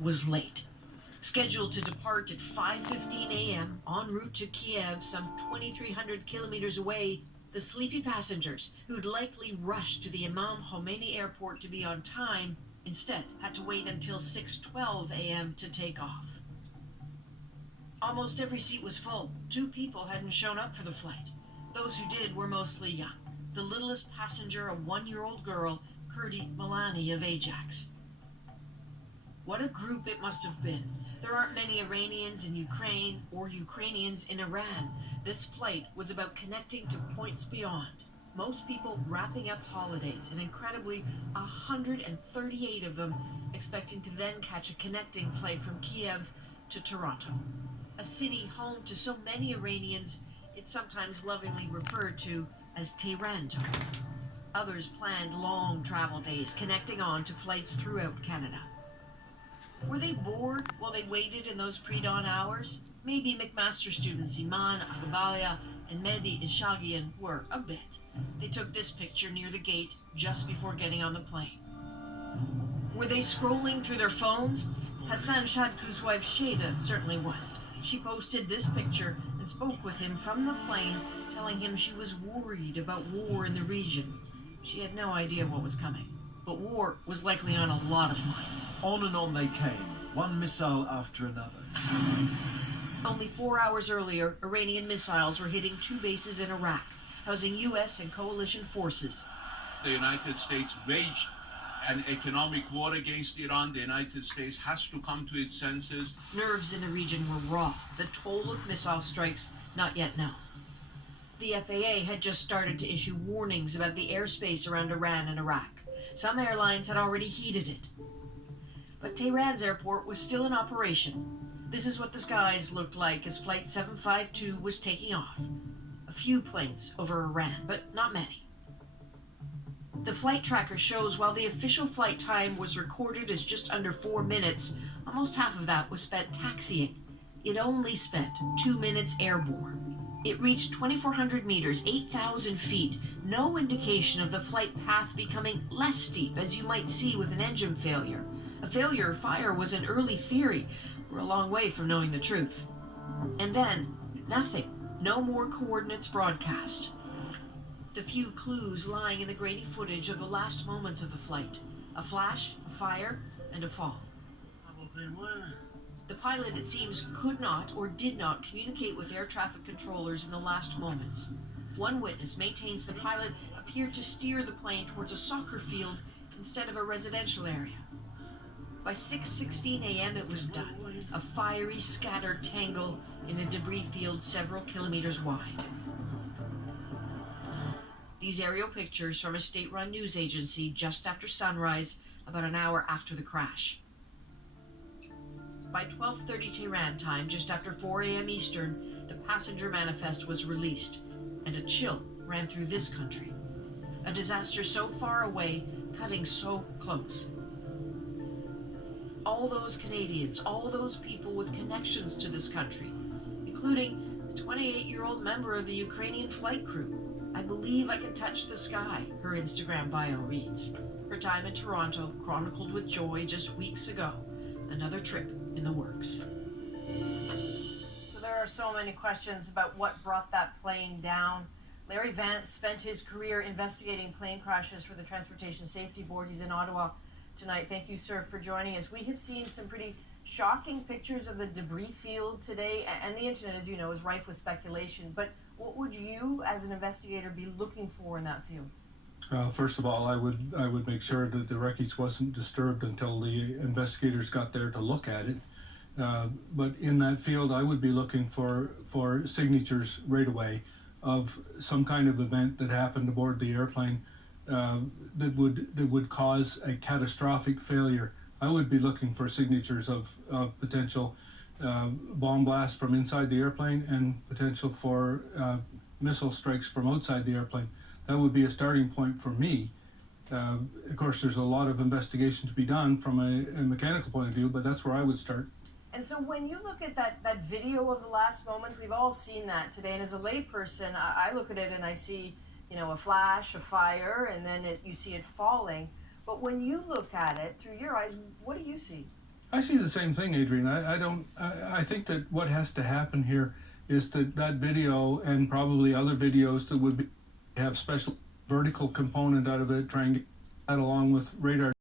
was late. Scheduled to depart at 5:15 a.m. en route to Kiev, some 2,300 kilometers away, the sleepy passengers, who'd likely rushed to the Imam Khomeini airport to be on time, instead had to wait until 6:12 a.m. to take off. Almost every seat was full. 2 people hadn't shown up for the flight. Those who did were mostly young. The littlest passenger, a 1-year-old girl, Kurdi Milani of Ajax. What a group it must have been. There aren't many Iranians in Ukraine or Ukrainians in Iran. This flight was about connecting to points beyond. Most people wrapping up holidays, and incredibly, 138 of them expecting to then catch a connecting flight from Kiev to Toronto. A city home to so many Iranians, it's sometimes lovingly referred to as Tehran. Others planned long travel days connecting on to flights throughout Canada. Were they bored while they waited in those pre-dawn hours? Maybe McMaster students Iman Agbalia and Mehdi Ishagian were a bit. They took this picture near the gate just before getting on the plane. Were they scrolling through their phones? Hassan Shadku's wife Shada certainly was. She posted this picture and spoke with him from the plane, telling him she was worried about war in the region. She had no idea what was coming, but war was likely on a lot of minds. On and on they came, one missile after another. Only 4 hours earlier, Iranian missiles were hitting 2 bases in Iraq, housing U.S. and coalition forces. The United States waged an economic war against Iran. The United States has to come to its senses. Nerves in the region were raw. The toll of missile strikes, not yet known. The FAA had just started to issue warnings about the airspace around Iran and Iraq. Some airlines had already heeded it. But Tehran's airport was still in operation. This is what the skies looked like as Flight 752 was taking off. A few planes over Iran, but not many. The flight tracker shows while the official flight time was recorded as just under 4 minutes, almost half of that was spent taxiing. It only spent 2 minutes airborne. It reached 2,400 meters, 8,000 feet, no indication of the flight path becoming less steep as you might see with an engine failure. A failure fire was an early theory. We're a long way from knowing the truth. And then, nothing. No more coordinates broadcast. The few clues lying in the grainy footage of the last moments of the flight. A flash, a fire, and a fall. The pilot, it seems, could not or did not communicate with air traffic controllers in the last moments. One witness maintains the pilot appeared to steer the plane towards a soccer field instead of a residential area. By 6:16 a.m. it was done, a fiery, scattered tangle in a debris field several kilometers wide. These aerial pictures from a state-run news agency just after sunrise, about an hour after the crash. By 12:30 Tehran time, just after 4 a.m. Eastern, the passenger manifest was released, and a chill ran through this country. A disaster so far away, cutting so close. All those Canadians, all those people with connections to this country, including the 28-year-old member of the Ukrainian flight crew. I believe I can touch the sky, her Instagram bio reads. Her time in Toronto chronicled with joy just weeks ago. Another trip in the works. So there are so many questions about what brought that plane down. Larry Vance spent his career investigating plane crashes for the Transportation Safety Board. He's in Ottawa tonight. Thank you, sir, for joining us. We have seen some pretty shocking pictures of the debris field today, and the internet, as you know, is rife with speculation. But what would you, as an investigator, be looking for in that field? First of all, I would make sure that the wreckage wasn't disturbed until the investigators got there to look at it. But in that field, I would be looking for signatures right away of some kind of event that happened aboard the airplane that would cause a catastrophic failure. I would be looking for signatures of potential bomb blasts from inside the airplane and potential for missile strikes from outside the airplane. That would be a starting point for me. Of course, there's a lot of investigation to be done from a mechanical point of view, but that's where I would start. And so when you look at that video of the last moments, we've all seen that today. And as a layperson, I look at it and I see, a flash, a fire, and then you see it falling. But when you look at it through your eyes, what do you see? I see the same thing, Adrian. I think that what has to happen here is that video and probably other videos that would have special vertical component out of it, trying to get that along with radar